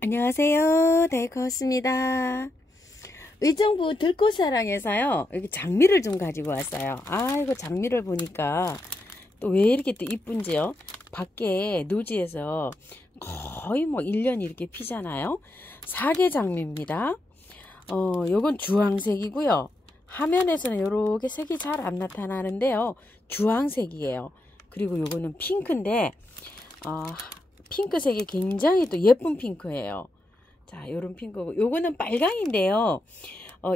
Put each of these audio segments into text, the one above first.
안녕하세요. 데이커스입니다. 의정부 들꽃사랑에서요. 여기 장미를 좀 가지고 왔어요. 아이고, 장미를 보니까 또 왜 이렇게 또 이쁜지요. 밖에 노지에서 거의 뭐 1년 이렇게 피잖아요. 사계 장미입니다. 요건 주황색이고요. 화면에서는 요렇게 색이 잘 안 나타나는데요. 주황색이에요. 그리고 요거는 핑크인데 핑크색이 굉장히 또 예쁜 핑크예요. 자, 요런 핑크고 요거는 빨강인데요.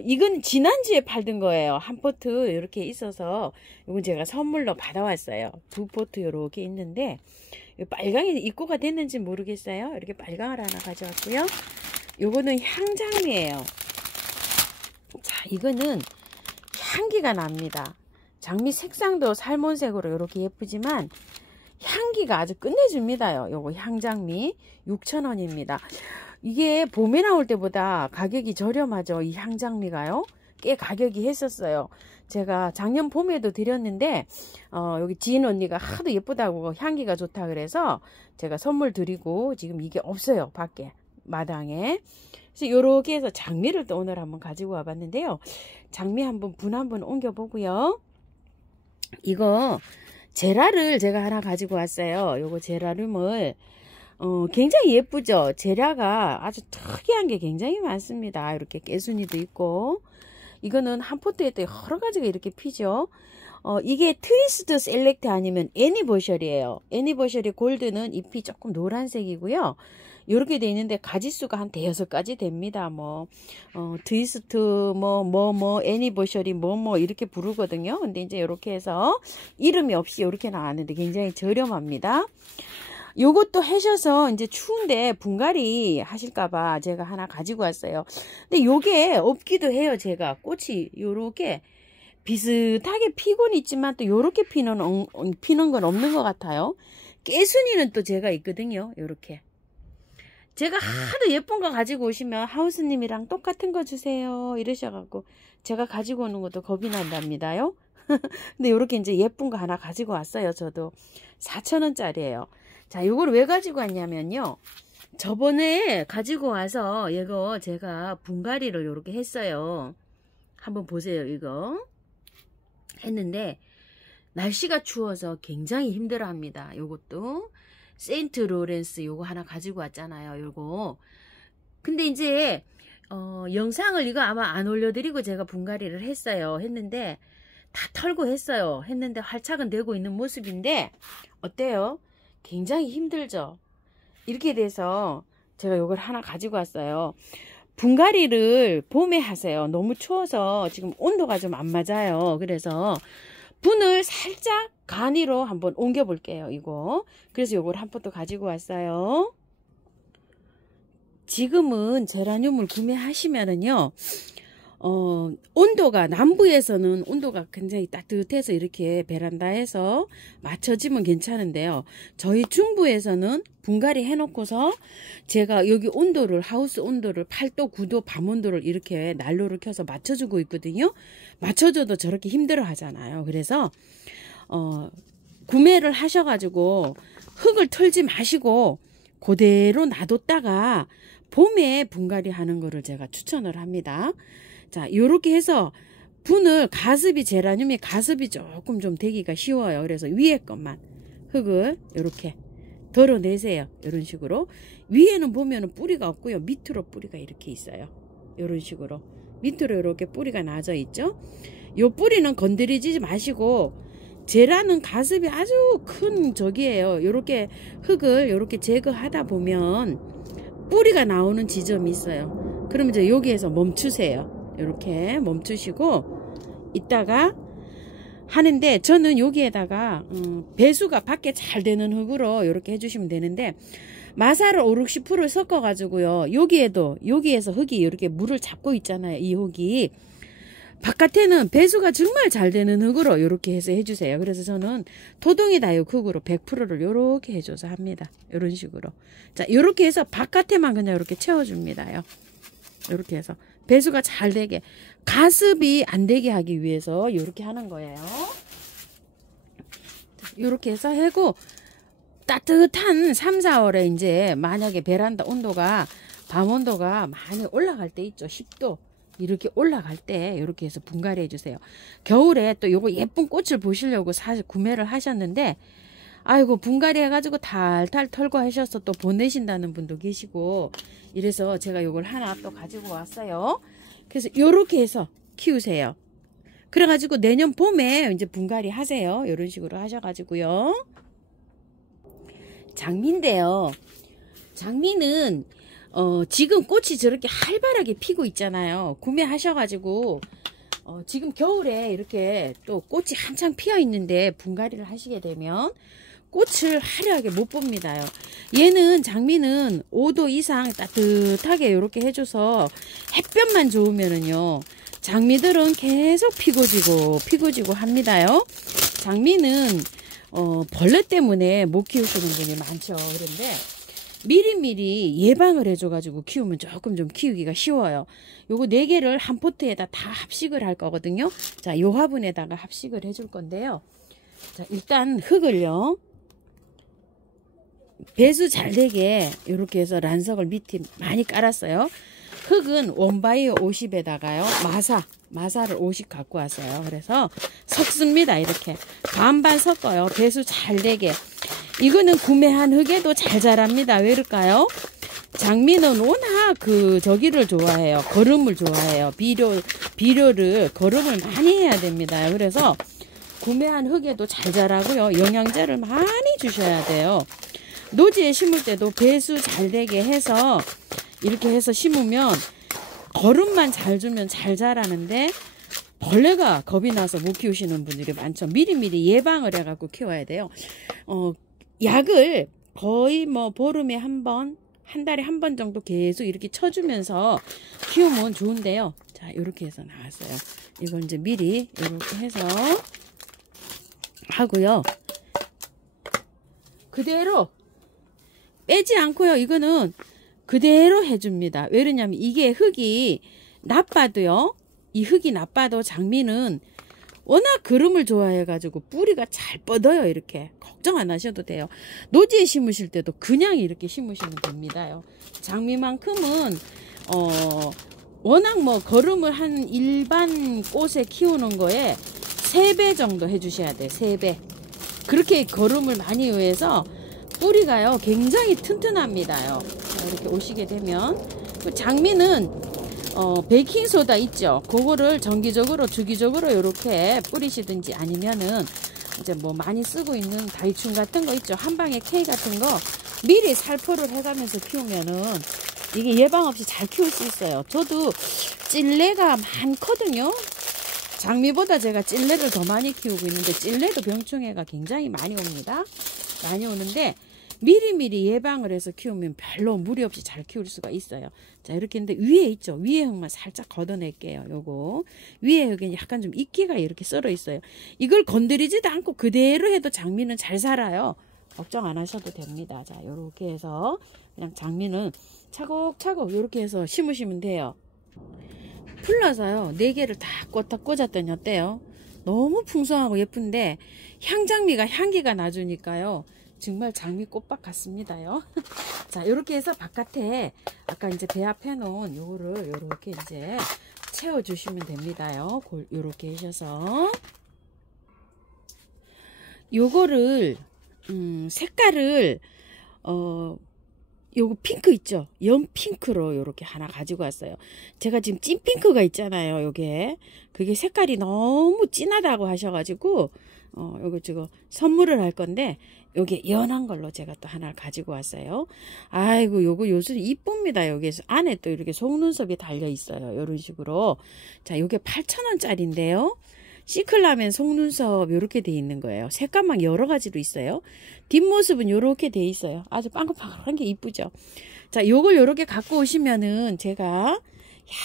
이건 지난주에 팔던 거예요. 한 포트 이렇게 있어서 요건 제가 선물로 받아왔어요. 두 포트 이렇게 있는데 빨강이 입고가 됐는지 모르겠어요. 이렇게 빨강을 하나 가져왔고요. 요거는 향장미예요. 자, 이거는 향기가 납니다. 장미 색상도 살몬색으로 이렇게 예쁘지만 향기가 아주 끝내줍니다요. 요거 향장미 6,000원입니다. 이게 봄에 나올 때보다 가격이 저렴하죠. 이 향장미가요. 꽤 가격이 했었어요. 제가 작년 봄에도 드렸는데 여기 지인 언니가 하도 예쁘다고 향기가 좋다 그래서 제가 선물 드리고 지금 이게 없어요. 밖에 마당에. 그래서 요렇게 해서 장미를 또 오늘 한번 가지고 와봤는데요. 장미 한번 분 한번 옮겨 보고요. 이거 제라를 제가 하나 가지고 왔어요. 요거 제라륨을 굉장히 예쁘죠. 제라가 아주 특이한 게 굉장히 많습니다. 이렇게 깨순이도 있고 이거는 한 포트에 또 여러 가지가 이렇게 피죠. 이게 트위스트 셀렉트 아니면 애니버셜이에요. 애니버셜이 골드는 잎이 조금 노란색이고요. 이렇게 돼 있는데 가지수가 한 5-6가지 됩니다. 트위스트 애니버셜이 이렇게 부르거든요. 근데 이제 이렇게 해서 이름이 없이 이렇게 나왔는데 굉장히 저렴합니다. 요것도 하셔서 이제 추운데 분갈이 하실까봐 제가 하나 가지고 왔어요. 근데 요게 없기도 해요. 제가 꽃이 요렇게 비슷하게 피곤 있지만 또 요렇게 피는 건 없는 것 같아요. 깨순이는 또 제가 있거든요. 요렇게. 제가 하도 예쁜 거 가지고 오시면 하우스님이랑 똑같은 거 주세요 이러셔갖고 제가 가지고 오는 것도 겁이 난답니다요. 근데 요렇게 이제 예쁜 거 하나 가지고 왔어요. 저도 4,000원짜리예요. 자, 요걸 왜 가지고 왔냐면요. 저번에 가지고 와서 이거 제가 분갈이를 요렇게 했어요. 한번 보세요. 이거 했는데 날씨가 추워서 굉장히 힘들어 합니다. 요것도 세인트 로렌스 요거 하나 가지고 왔잖아요. 요거. 근데 이제 영상을 이거 아마 안 올려드리고 제가 분갈이를 했는데 다 털고 했는데 활착은 되고 있는 모습인데 어때요? 굉장히 힘들죠. 이렇게 돼서 제가 요걸 하나 가지고 왔어요. 분갈이를 봄에 하세요. 너무 추워서 지금 온도가 좀 안 맞아요. 그래서 분을 살짝 간이로 한번 옮겨 볼게요. 이거. 그래서 요걸 한 포트 가지고 왔어요. 지금은 제라늄을 구매하시면은요. 온도가 남부에서는 온도가 굉장히 따뜻해서 이렇게 베란다에서 맞춰지면 괜찮은데요. 저희 중부에서는 분갈이 해놓고서 제가 여기 온도를 하우스 온도를 8도 9도 밤 온도를 이렇게 난로를 켜서 맞춰주고 있거든요. 맞춰줘도 저렇게 힘들어 하잖아요. 그래서 구매를 하셔가지고 흙을 털지 마시고 그대로 놔뒀다가 봄에 분갈이 하는 거를 제가 추천을 합니다. 자, 요렇게 해서 분을 제라늄이 가습이 조금 좀 되기가 쉬워요. 그래서 위에 것만 흙을 요렇게 덜어내세요. 이런 식으로. 위에는 보면은 뿌리가 없고요. 밑으로 뿌리가 이렇게 있어요. 이런 식으로. 밑으로 이렇게 뿌리가 나져 있죠. 요 뿌리는 건드리지 마시고 제라는 가습이 아주 큰 적이에요. 요렇게 흙을 요렇게 제거하다 보면 뿌리가 나오는 지점이 있어요. 그러면 이제 여기에서 멈추세요. 이렇게 멈추시고 있다가 하는데 저는 여기에다가 배수가 밖에 잘 되는 흙으로 이렇게 해주시면 되는데 마사를 5-60% 섞어 가지고요. 여기에서 흙이 이렇게 물을 잡고 있잖아요. 이 흙이 바깥에는 배수가 정말 잘 되는 흙으로 이렇게 해서 해주세요. 그래서 저는 토동이 다육 흙으로 100%를 이렇게 해줘서 합니다. 이런 식으로. 자, 이렇게 해서 바깥에만 그냥 이렇게 채워줍니다요. 이렇게 해서 배수가 잘 되게 가습이 안 되게 하기 위해서 이렇게 하는 거예요. 이렇게 해서 하고 따뜻한 3-4월에 이제 만약에 베란다 온도가 담온도가 많이 올라갈 때 있죠. 10도 이렇게 올라갈 때 이렇게 해서 분갈이 해주세요. 겨울에 또 요거 예쁜 꽃을 보시려고 구매를 하셨는데 아이고 분갈이 해가지고 탈탈 털고 하셔서 또 보내신다는 분도 계시고 이래서 제가 요걸 하나 또 가지고 왔어요. 그래서 요렇게 해서 키우세요. 그래가지고 내년 봄에 이제 분갈이 하세요. 이런 식으로 하셔가지고요. 장미인데요. 장미는 지금 꽃이 저렇게 활발하게 피고 있잖아요. 구매하셔가지고 지금 겨울에 이렇게 또 꽃이 한창 피어 있는데 분갈이를 하시게 되면 꽃을 화려하게 못 봅니다요. 얘는 장미는 5도 이상 따뜻하게 이렇게 해줘서 햇볕만 좋으면은요 장미들은 계속 피고지고 합니다요. 장미는 벌레 때문에 못 키우시는 분이 많죠. 그런데 미리미리 예방을 해줘가지고 키우면 조금 좀 키우기가 쉬워요. 요거 4개를 한 포트에다 다 합식을 할 거거든요. 자, 요 화분에다가 합식을 해줄 건데요. 자, 일단 흙을요. 배수 잘 되게 이렇게 해서 란석을 밑에 많이 깔았어요. 흙은 원바이오 50에다가요. 마사를 50 갖고 왔어요. 그래서 섞습니다. 이렇게 반반 섞어요. 배수 잘 되게. 이거는 구매한 흙에도 잘 자랍니다. 왜 그럴까요? 장미는 워낙 저기를 좋아해요. 거름을 좋아해요. 비료를 거름을 많이 해야 됩니다. 그래서 구매한 흙에도 잘 자라고요. 영양제를 많이 주셔야 돼요. 노지에 심을 때도 배수 잘 되게 해서 이렇게 해서 심으면 거름만 잘 주면 잘 자라는데 벌레가 겁이 나서 못 키우시는 분들이 많죠. 미리미리 예방을 해갖고 키워야 돼요. 약을 거의 뭐 보름에 한 번, 한 달에 한 번 정도 계속 이렇게 쳐주면서 키우면 좋은데요. 자, 이렇게 해서 나왔어요. 이걸 이제 미리 이렇게 해서 하고요. 그대로 빼지 않고요. 이거는 그대로 해줍니다. 왜 그러냐면 이게 흙이 나빠도요. 이 흙이 나빠도 장미는 워낙 그름을 좋아해가지고 뿌리가 잘 뻗어요. 이렇게 걱정 안 하셔도 돼요. 노지에 심으실 때도 그냥 이렇게 심으시면 됩니다요. 장미만큼은 워낙 뭐 거름을 한 일반 꽃에 키우는 거에 3배 정도 해주셔야 돼요. 3배. 그렇게 거름을 많이 위해서 뿌리가요 굉장히 튼튼합니다요. 이렇게 오시게 되면 장미는 베이킹소다 있죠. 그거를 정기적으로 주기적으로 이렇게 뿌리시든지 아니면은 이제 뭐 많이 쓰고 있는 다이충 같은 거 있죠. 한방에 K 같은 거 미리 살포를 해가면서 키우면은 이게 예방 없이 잘 키울 수 있어요. 저도 찔레가 많거든요. 장미보다 제가 찔레를 더 많이 키우고 있는데 찔레도 병충해가 굉장히 많이 옵니다. 많이 오는데 미리미리 예방을 해서 키우면 별로 무리 없이 잘 키울 수가 있어요. 자, 이렇게 했는데 위에 있죠. 위에 흙만 살짝 걷어낼게요. 요거 위에 흙에 약간 좀 이끼가 이렇게 썰어 있어요. 이걸 건드리지도 않고 그대로 해도 장미는 잘 살아요. 걱정 안 하셔도 됩니다. 자, 요렇게 해서 그냥 장미는 차곡차곡 요렇게 해서 심으시면 돼요. 풀러서요 4개를 다 꽂았더니 어때요? 너무 풍성하고 예쁜데 향장미가 향기가 나주니까요. 정말 장미 꽃밭 같습니다요. 자, 이렇게 해서 바깥에 아까 이제 배합해 놓은 요거를 요렇게 이제 채워 주시면 됩니다요. 요렇게 하셔서 요거를 색깔을 요거 핑크 있죠? 연 핑크로 요렇게 하나 가지고 왔어요. 제가 지금 찐 핑크가 있잖아요. 요게 그게 색깔이 너무 진하다고 하셔가지고 요거 지금 선물을 할 건데 요게 연한 걸로 제가 또 하나를 가지고 왔어요. 아이고 요거 요즘 이쁩니다. 여기에서 안에 또 이렇게 속눈썹이 달려 있어요. 요런 식으로. 자, 요게 8,000원짜리인데요. 시클라멘 속눈썹 요렇게 돼 있는 거예요. 색감만 여러 가지로 있어요. 뒷모습은 요렇게 돼 있어요. 아주 빵긋빵긋한 게 이쁘죠. 자, 요걸 요렇게 갖고 오시면은 제가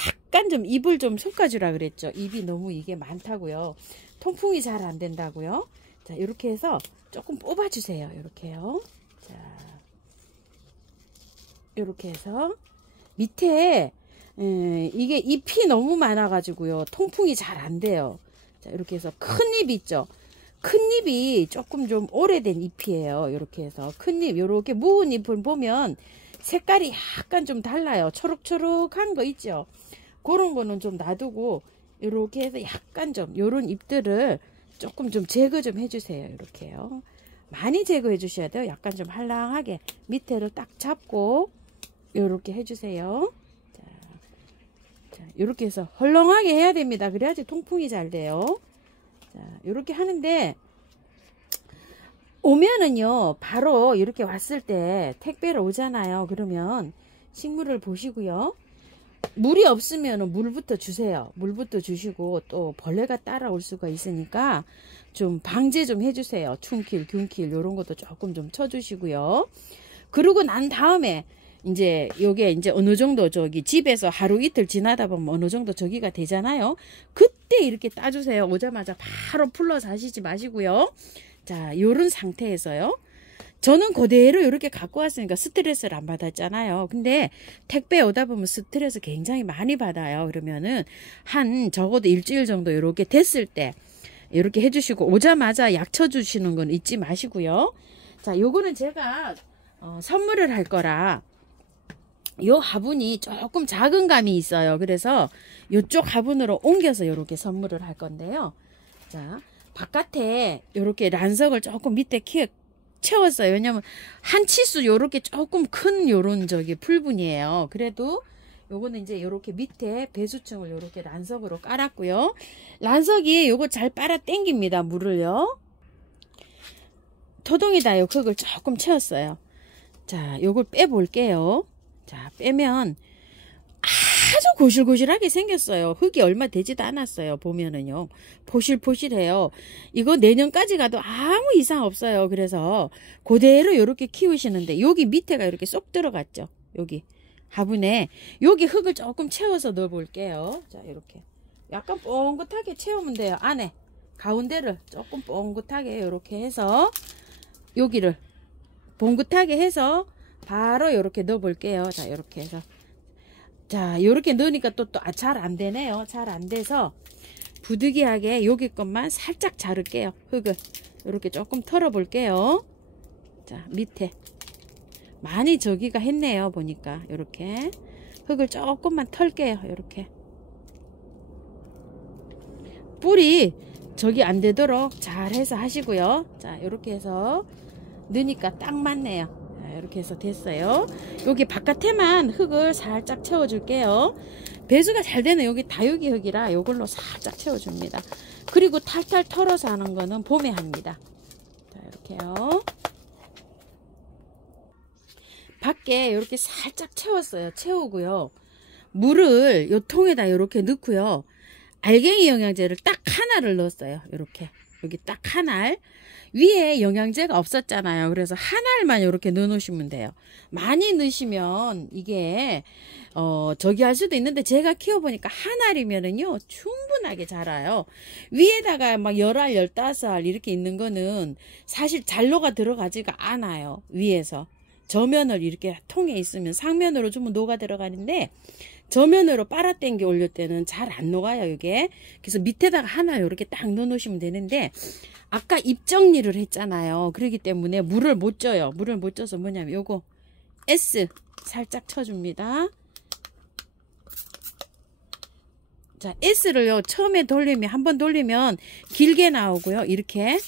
약간 좀 입을 좀 솎아주라 그랬죠. 입이 너무 이게 많다고요. 통풍이 잘 안 된다고요. 자, 이렇게 해서 조금 뽑아주세요. 이렇게요. 자, 이렇게 해서 밑에 이게 잎이 너무 많아가지고요. 통풍이 잘 안 돼요. 자, 이렇게 해서 큰 잎 있죠. 큰 잎이 조금 좀 오래된 잎이에요. 이렇게 해서 큰 잎, 이렇게 무은 잎을 보면 색깔이 약간 좀 달라요. 초록초록한 거 있죠. 그런 거는 좀 놔두고 이렇게 해서 약간 좀 요런 잎들을 조금 좀 제거 좀 해주세요. 이렇게요. 많이 제거해 주셔야 돼요. 약간 좀 할랑하게 밑에를 딱 잡고 이렇게 해주세요. 자, 이렇게 해서 헐렁하게 해야 됩니다. 그래야지 통풍이 잘 돼요. 자, 이렇게 하는데 오면은요, 바로 이렇게 왔을 때 택배로 오잖아요. 그러면 식물을 보시고요. 물이 없으면 물부터 주세요. 물부터 주시고 또 벌레가 따라올 수가 있으니까 좀 방제 좀 해주세요. 춘킬, 균킬 이런 것도 조금 좀 쳐주시고요. 그러고 난 다음에 이제 요게 이제 어느 정도 저기 집에서 하루 이틀 지나다 보면 어느 정도 저기가 되잖아요. 그때 이렇게 따주세요. 오자마자 바로 풀러서 하시지 마시고요. 자, 요런 상태에서요. 저는 그대로 이렇게 갖고 왔으니까 스트레스를 안 받았잖아요. 근데 택배 오다 보면 스트레스 굉장히 많이 받아요. 그러면은 한 적어도 일주일 정도 이렇게 됐을 때 이렇게 해주시고 오자마자 약 쳐주시는 건 잊지 마시고요. 자, 요거는 제가 선물을 할 거라 요 화분이 조금 작은 감이 있어요. 그래서 요쪽 화분으로 옮겨서 이렇게 선물을 할 건데요. 자, 바깥에 이렇게 란석을 조금 밑에 채웠어요. 왜냐면 한 치수 요렇게 조금 큰 요런 저기 풀분이에요. 그래도 요거는 이제 요렇게 밑에 배수층을 요렇게 란석으로 깔았고요. 란석이 요거 잘 빨아 당깁니다. 물을요. 토동에다 요 흙을 조금 채웠어요. 자, 요걸 빼 볼게요. 자, 빼면 아주 고실고실하게 생겼어요. 흙이 얼마 되지도 않았어요. 보면은요. 포실포실해요. 이거 내년까지 가도 아무 이상 없어요. 그래서 그대로 이렇게 키우시는데 여기 밑에가 이렇게 쏙 들어갔죠. 여기 화분에 여기 흙을 조금 채워서 넣어 볼게요. 자, 이렇게 약간 뻥긋하게 채우면 돼요. 안에 가운데를 조금 뻥긋하게 이렇게 해서 여기를 봉긋하게 해서 바로 이렇게 넣어 볼게요. 자, 이렇게 해서 자, 요렇게 넣으니까 또 잘 안 되네요. 잘 안 돼서 부득이하게 여기 것만 살짝 자를게요. 흙을 이렇게 조금 털어 볼게요. 자, 밑에 많이 저기가 했네요. 보니까 이렇게 흙을 조금만 털게요. 이렇게 뿌리 저기 안 되도록 잘 해서 하시고요. 자, 이렇게 해서 넣으니까 딱 맞네요. 이렇게 해서 됐어요. 여기 바깥에만 흙을 살짝 채워줄게요. 배수가 잘 되는 여기 다육이 흙이라 이걸로 살짝 채워줍니다. 그리고 탈탈 털어서 하는 거는 봄에 합니다. 자, 이렇게요. 밖에 이렇게 살짝 채웠어요. 채우고요. 물을 이 통에다 이렇게 넣고요. 알갱이 영양제를 딱 하나를 넣었어요. 이렇게 여기 딱 한 알. 위에 영양제가 없었잖아요. 그래서 한 알만 이렇게 넣어 놓으시면 돼요. 많이 넣으시면 이게 저기 할 수도 있는데 제가 키워보니까 한 알이면은요 충분하게 자라요. 위에다가 막 10알 15알 이렇게 있는 거는 사실 잔로가 들어가지가 않아요. 위에서 저면을 이렇게 통에 있으면 상면으로 주면 녹아 들어가는데 저면으로 빨아당겨 올릴 때는 잘 안 녹아요. 이게 그래서 밑에다가 하나 이렇게 딱 넣어 놓으시면 되는데 아까 잎 정리를 했잖아요. 그렇기 때문에 물을 못 줘요. 물을 못 줘서 뭐냐면 요거 S 살짝 쳐줍니다. 자, S를요 처음에 돌리면 한번 돌리면 길게 나오고요. 이렇게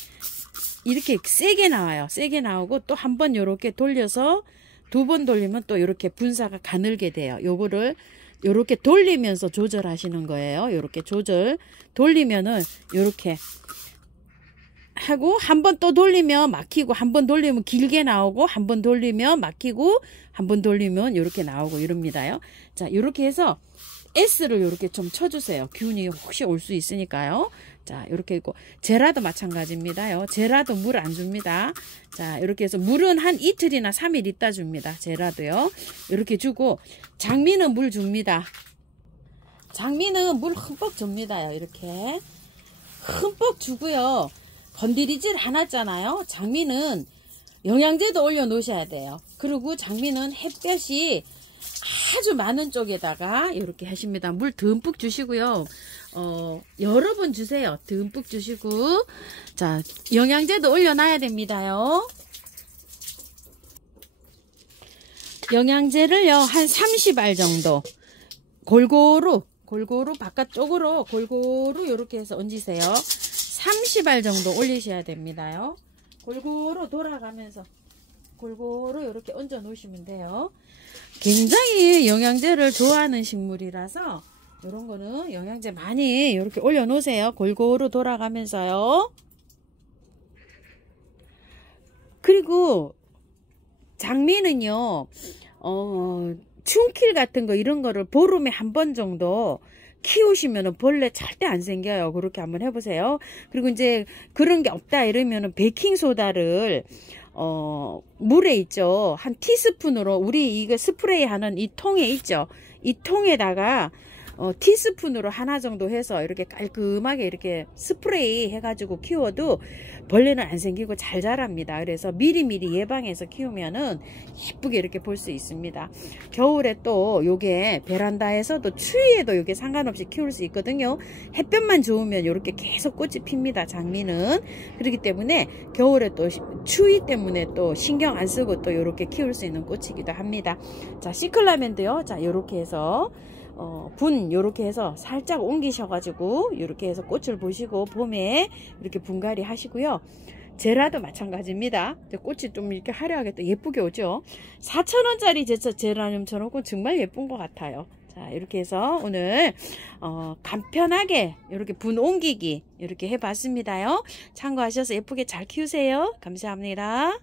세게 나와요. 세게 나오고 또 한 번 요렇게 돌려서 두 번 돌리면 또 이렇게 분사가 가늘게 돼요. 요거를 요렇게 돌리면서 조절하시는 거예요. 요렇게 돌리면은 요렇게 하고 한 번 또 돌리면 막히고 한 번 돌리면 길게 나오고 한 번 돌리면 막히고 한 번 돌리면 이렇게 나오고 이럽니다요. 자, 이렇게 해서 S를 이렇게 좀 쳐주세요. 균이 혹시 올 수 있으니까요. 자, 이렇게 있고 제라도 마찬가지입니다요. 제라도 물 안 줍니다. 자, 이렇게 해서 물은 한 이틀이나 3일 있다 줍니다. 제라도요. 이렇게 주고 장미는 물 줍니다. 장미는 물 흠뻑 줍니다요. 이렇게 흠뻑 주고요. 건드리질 않았잖아요. 장미는 영양제도 올려 놓으셔야 돼요. 그리고 장미는 햇볕이 아주 많은 쪽에다가 이렇게 하십니다. 물 듬뿍 주시고요. 여러 번 주세요. 듬뿍 주시고 자, 영양제도 올려놔야 됩니다요. 영양제를요 한 30알 정도 골고루 바깥쪽으로 골고루 이렇게 해서 얹으세요. 30알 정도 올리셔야 됩니다요. 골고루 돌아가면서 골고루 이렇게 얹어 놓으시면 돼요. 굉장히 영양제를 좋아하는 식물이라서 이런 거는 영양제 많이 이렇게 올려 놓으세요. 골고루 돌아가면서요. 그리고 장미는요 춘킬 같은 거 이런 거를 보름에 한 번 정도 키우시면은 벌레 절대 안 생겨요. 그렇게 한번 해보세요. 그리고 이제 그런 게 없다 이러면은 베킹소다를 물에 있죠. 한 티스푼으로 우리 이거 스프레이 하는 이 통에 있죠. 이 통에다가 티스푼으로 하나 정도 해서 이렇게 깔끔하게 이렇게 스프레이 해가지고 키워도 벌레는 안 생기고 잘 자랍니다. 그래서 미리미리 예방해서 키우면은 예쁘게 이렇게 볼 수 있습니다. 겨울에 또 요게 베란다에서도 추위에도 요게 상관없이 키울 수 있거든요. 햇볕만 좋으면 이렇게 계속 꽃이 핍니다. 장미는. 그렇기 때문에 겨울에 또 추위 때문에 또 신경 안 쓰고 또 이렇게 키울 수 있는 꽃이기도 합니다. 자, 시클라멘도요. 자, 요렇게 해서 분 요렇게 해서 살짝 옮기셔가지고 요렇게 해서 꽃을 보시고 봄에 이렇게 분갈이 하시고요. 제라도 마찬가지입니다. 꽃이 좀 이렇게 화려하게 또 예쁘게 오죠. 4,000원짜리 제라늄처럼 정말 예쁜 것 같아요. 자, 이렇게 해서 오늘 간편하게 이렇게 분 옮기기 이렇게 해봤습니다요. 참고하셔서 예쁘게 잘 키우세요. 감사합니다.